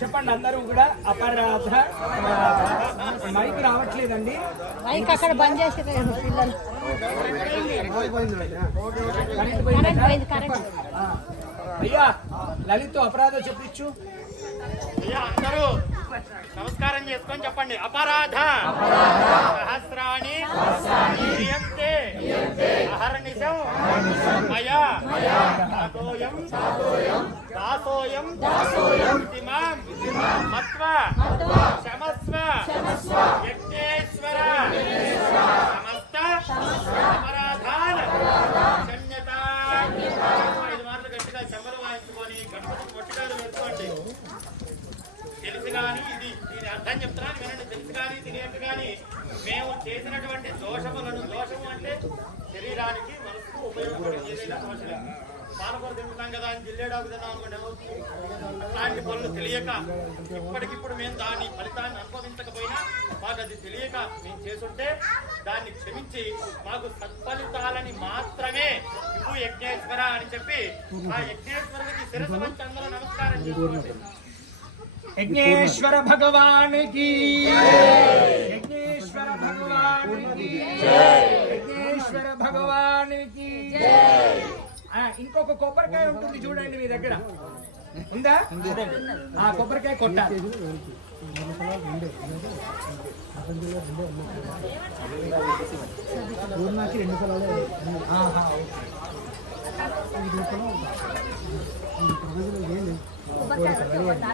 చెప్పండి అందరూ కూడా. అపరాధ మైక్ రావట్లేదండి, మైక్ అక్కడ బంద్ చేసి పిల్లలు. అయ్యా లలిత్ అపరాధ చెప్పించు. అయ్యా అందరూ నమస్కారం చేసుకొని చెప్పండి. అపరాధ సహస్రాణి క్రియంతే అహర్నిశం మయా దాసోయం ఇతిమాం మత్వా క్షమస్వ యజ్ఞేశ్వర సమస్త అపరాధాన్ క్షమ్యతా. 5 మార్లు గట్టిగా చెమ్మలు వాయించుకొని గణపతి కొట్టికాలు వేసుకోండి. తెలుసు కానీ దీని అర్థం చెప్తున్నాను వినండి. తెలుసు కానీ తెలియక కానీ మేము చేసినటువంటి దోషము అంటే శరీరానికి మనసుకు ఉపయోగపడే ఏదైనా దోషమే. పాలకూర తింటున్నాం కదా అని జిల్లేడాకు తిన్నాం అనుకోండి ఏమవుతుంది? అట్లాంటి పనులు తెలియక ఇప్పటికిప్పుడు మేము దాని ఫలితాన్ని అనుభవించకపోయినా మాకు అది తెలియక మేము చేసుంటే దాన్ని క్షమించి మాకు సత్ఫలితాలని మాత్రమే ఇవ్వు యజ్ఞేశ్వర అని చెప్పి ఆ యజ్ఞేశ్వరుడికి శిరస్సు వంచి అందరూ నమస్కారం చేసుకోండి. యజ్ఞేశ్వర భగవానికి, యజ్ఞేశ్వర భగవానికి, యజ్ఞేశ్వర భగవానికి. ఇంకొక కొబ్బరికాయ ఉంటుంది చూడండి, మీ దగ్గర ఉందా? ఆ కొబ్బరికాయ కొట్టాలి.